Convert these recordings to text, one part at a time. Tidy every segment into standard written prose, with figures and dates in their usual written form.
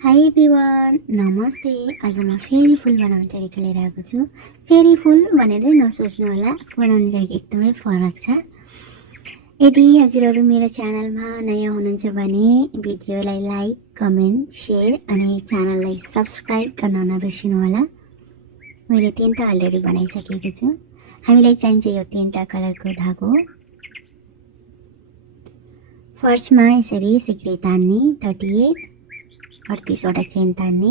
High everyone, नमस्ते। आज म फेरि फुल बनाउने तरिका लिएर आएको छु। फेरि फुल भनेर नसोच्नु होला, बनाउने तरिका एकदमै फरक छ। यदि हजुरहरू मेरो च्यानलमा नयाँ हुनुहुन्छ भने भिडियोलाई लाइक, कमेन्ट, सेयर अनि च्यानललाई सब्सक्राइब गर्न नबिर्सिनु होला। मैले 3टा अलरेडी बनाइसकेको छु। हामीलाई चाहिन्छ यो 3टा कलरको धागो। फर्स्टमा यसरी सिक्री तान्ने 38 वटा चेन तान्ने।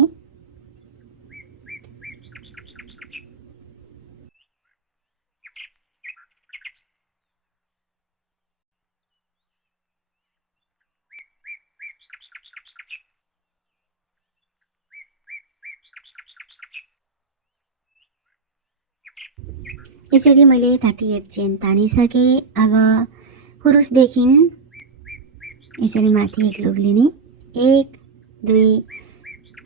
यसरी मैले 38 चेन तानिसकेँ। अब कुरुसदेखि यसरी माथि एक लुप लिने, 1 2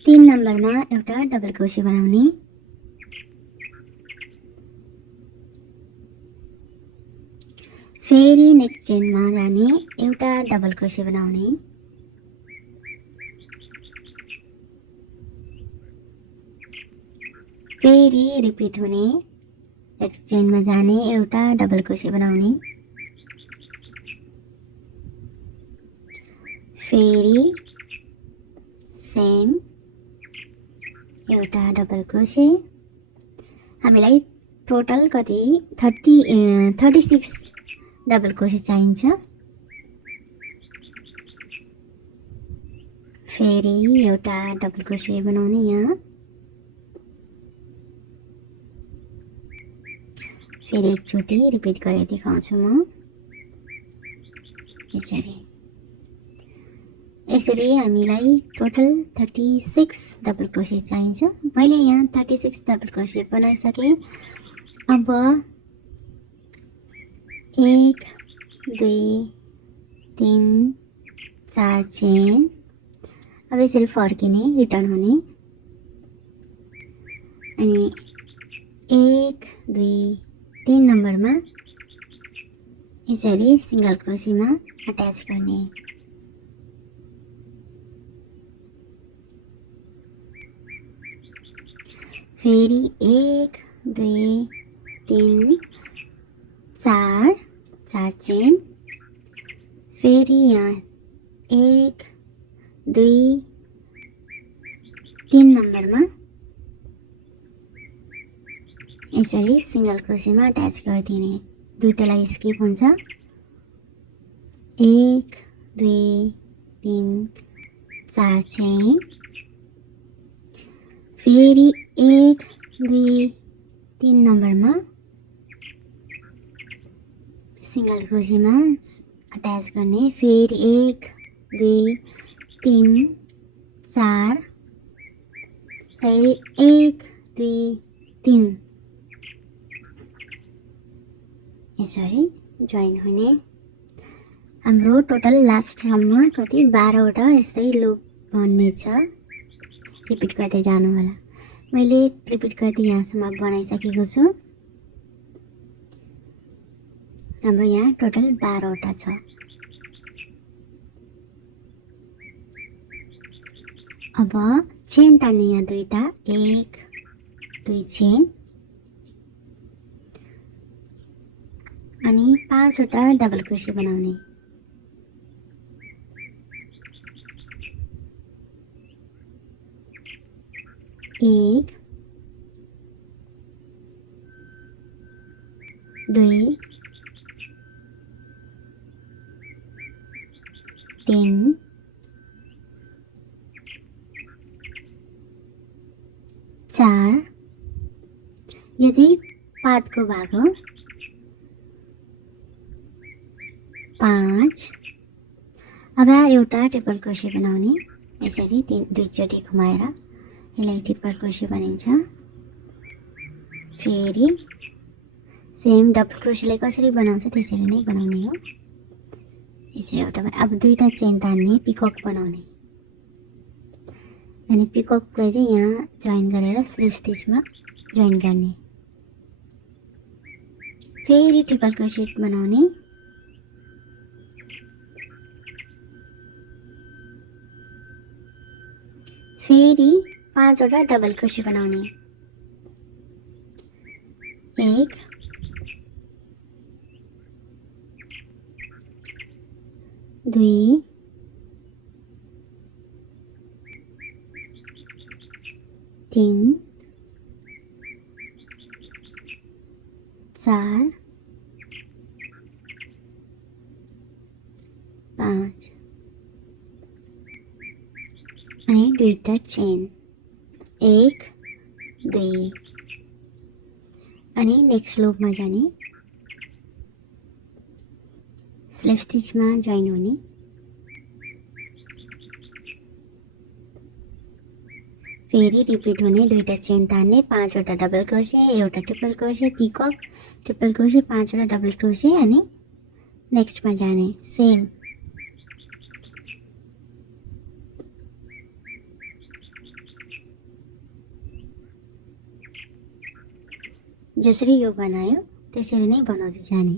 3 नम्बरमा एउटा डबल क्रोशे बनाउने, फेरि नेक्स्ट चेनमा जाने, एउटा डबल क्रोशे बनाउने, फेरि रिपिट हुने, नेक्स्ट चेनमा जाने, एउटा डबल क्रोशे बनाउने, फेरि सेम एउटा डबल क्रोशे। हामीलाई टोटल कति 36 डबल क्रोशे चाहिन्छ। फेरि एउटा डबल क्रोशे बनाउने यहाँ, फेरि एकचोटि रिपिट गरेर देखाउँछु म। यसरी हामीलाई टोटल 36 डबल क्रोशे चाहिन्छ। मैले यहाँ 36 डबल क्रोशे बनाइसकेँ। अब 1 2 3 4 चेन। अब यसरी फर्किने, रिटर्न हुने अनि 1 2 3 नम्बरमा यसरी सिंगल क्रोशेमा अट्याच गर्ने। फेरि 1 2 3 4 चेन। फेरि यहाँ 1 2 3 नम्बरमा यसरी सिंगल क्रोशेमा अट्याच गरिदिने। दुईटालाई स्किप हुन्छ। 1 2 3 4 चेन। फेरि 1 2 3 नम्बरमा सिंगल क्रोशेमा अट्याच गर्ने। फेरि 1 2 3 4, फेरि 1 2 3 यसरी जोइन हुने। हाम्रो टोटल लास्टसम्म कति 12वटा यस्तै लुप बन्ने छ। रिपिट गर्दै जानु होला। मैले रिपिट गर्दै यहाँसम्म बनाइसकेको छु। हाम्रो यहाँ टोटल 12वटा छ। अब चेन तान्ने यहाँ दुईटा, 1 2 चेन अनि 5वटा डबल क्रोशे बनाउने। एक 2 3 4, यो चाहिँ पातको भाग हो। 5, अब एउटा ट्रिपल क्रोशे बनाउने। यसरी दुईचोटि घुमाएर यसलाई ट्रिपल क्रोशे बनिन्छ। फेरि सेम डबल क्रोशेलाई कसरी बनाउँछ त्यसरी नै बनाउने हो। यसरी एउटा। अब दुईटा चेन तान्ने, पिकक बनाउने अनि पिककलाई चाहिँ यहाँ जोइन गरेर स्लिप स्टिचमा जोइन गर्ने। फेरि ट्रिपल क्रोशे बनाउने, फेरि 5 वटा डबल क्रोशे बनाउने। 1 2 3 4 5 अनि दुईटा चेन 1 2 अनि नेक्स्ट लुपमा जाने, स्लिप स्टिचमा जोइन हुने, फेरि रिपिट हुने, दुईटा चेन तान्ने, 5 वटा डबल क्रोशे, एउटा ट्रिपल क्रोशे, पिकक, ट्रिपल क्रोशे, 5 वटा डबल क्रोशे अनि नेक्स्टमा जाने सेम। जसरी यो बनायो त्यसरी नै बनाउँदै जाने।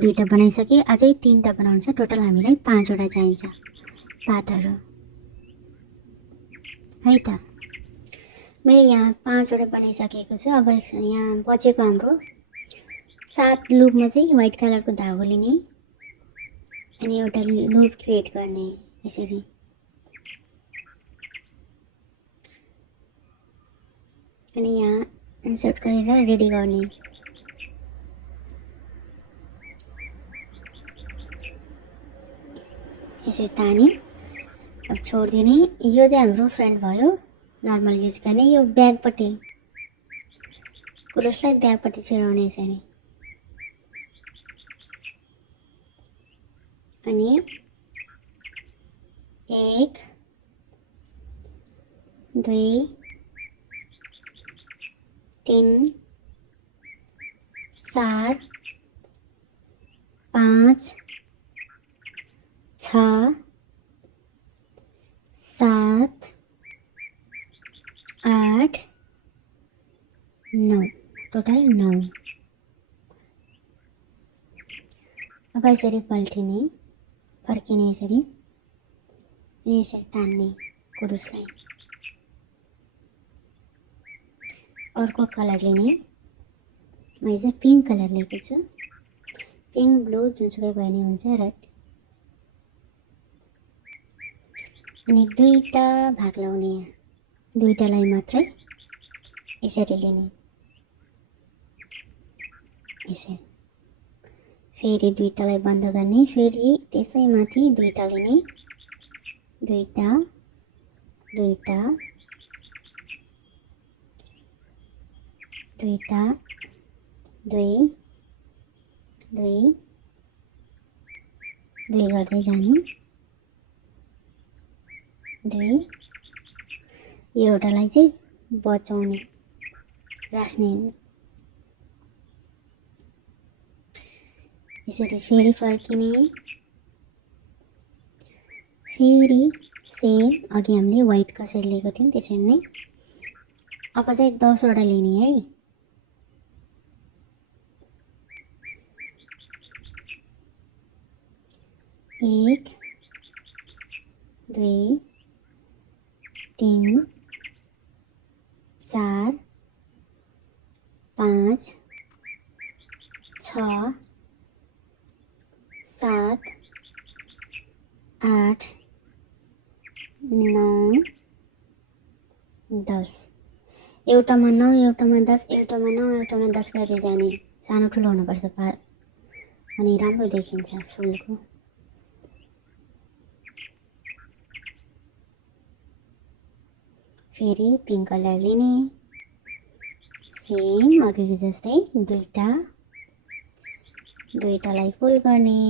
दुईटा बनाइसके, अझै 3टा बनाउनु छ। टोटल हामीलाई 5 वटा चाहिन्छ पातहरु है त। मैले यहाँ 5 वटा बनाइसकेको छु। अब यहाँ बचेको हाम्रो 7 लुपमा चाहिँ व्हाइट कलरको धागो लिने अनि एउटा लुप क्रिएट गर्ने यसरी। अनि यहाँ इन्सर्ट गरेर रेडी गर्ने। यसरी तानी अब छोडिदिने। यो चाहिँ हाम्रो फ्रन्ट भयो, नर्मल युज गर्ने। यो ब्याकपट्टि क्रोशलाई ब्याकपट्टि छिराउने यसरी। अनि 1 2 3 4 5 6 7 8 9 टोटल 9। अब यसरी पल्टिने, फर्किने यसरी अनि यसरी तान्ने क्रोशलाई। अर्को कलर लिने, मैले चाहिँ पिङ्क कलर लिएको छु। पिङ्क ब्लू जुनसुकै भयो भने हुन्छ, रेड। अनि दुईटा भाग लाउने, दुईटालाई मात्रै यसरी लिने यसरी। फेरि दुईटालाई बन्द गर्ने, फेरि त्यसै माथि दुईटा लिने, दुईटा दुईटा दुईटा दुई दुई दुई गर्दै जाने, दुई। यो एउटालाई चाहिँ बचाउने राख्ने यसरी। फेरि फर्किने, फेरि सेम अघि हामीले व्हाइट कसरी लिएको थियौं त्यसरी नै। अब चाहिँ 10 वटा लिने है। 1 2 3 4 5 6 7 8 9 10। एउटामा 9 एउटामा 10 एउटामा 9 एउटामा 10 गर्दै जाने। सानो ठुलो हुनुपर्छ पात, अनि राम्रो देखिन्छ फुलको। फेरि पिङ्क कलर लिने, सेम अघिको जस्तै दुईटालाई फुल गर्ने,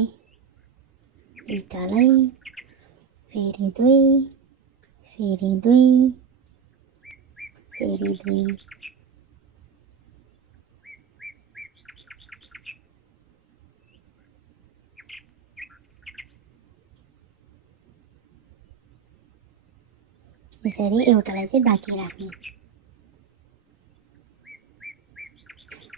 दुईटालाई फेरि दुई फेरि दुई फेरि दुई। यसरी एउटालाई चाहिँ बाँकी राख्ने।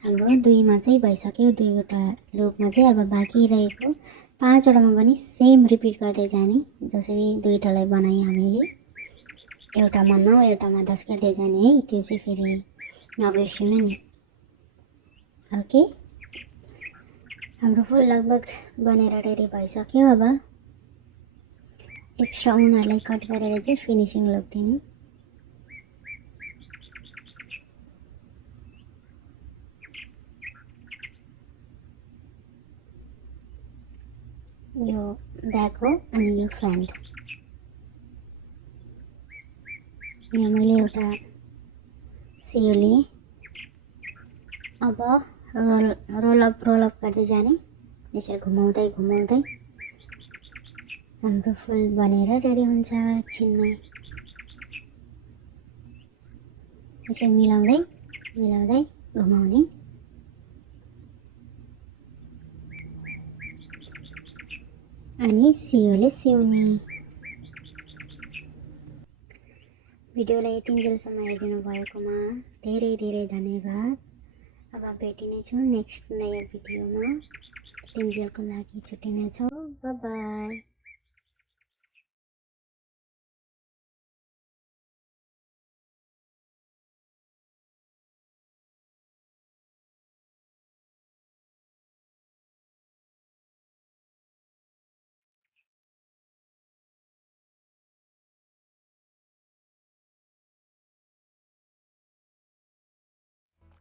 हाम्रो दुईमा चाहिँ भइसक्यो, दुईवटा लुपमा चाहिँ अब बाँकी रहेको 5वटामा पनि सेम रिपिट गर्दै जाने। जसरी दुईटालाई बनाए हामीले एउटामा 9 एउटामा 10 गर्दै जाने है। त्यो चाहिँ फेरि नबिर्सिनु नि। ओके, हाम्रो फुल लगभग बनेर रेडी भइसक्यो। अब एक्स्ट्रा ऊनहरुलाई कट गरेर चाहिँ फिनिशिङ लुक दिने। यो ब्याक हो अनि यो फ्रन्ट। यहाँ मैले एउटा सियो लिएँ। अब रोल अप गर्दै जाने। यसरी घुमाउँदै घुमाउँदै हाम्रो फुल बनेर रेडी हुन्छ एकछिनमै। यसरी मिलाउँदै मिलाउँदै घुमाउने। अनि सियोले सिउने। भिडियोलाई यतिन्जेलसम्म हेरिदिनु भएकोमा धेरै धेरै धन्यवाद। अब भेटिनेछु नेक्स्ट नयाँ भिडियोमा। यतिन्जेलको लागि छुट्टिने छौँ। Bye bye.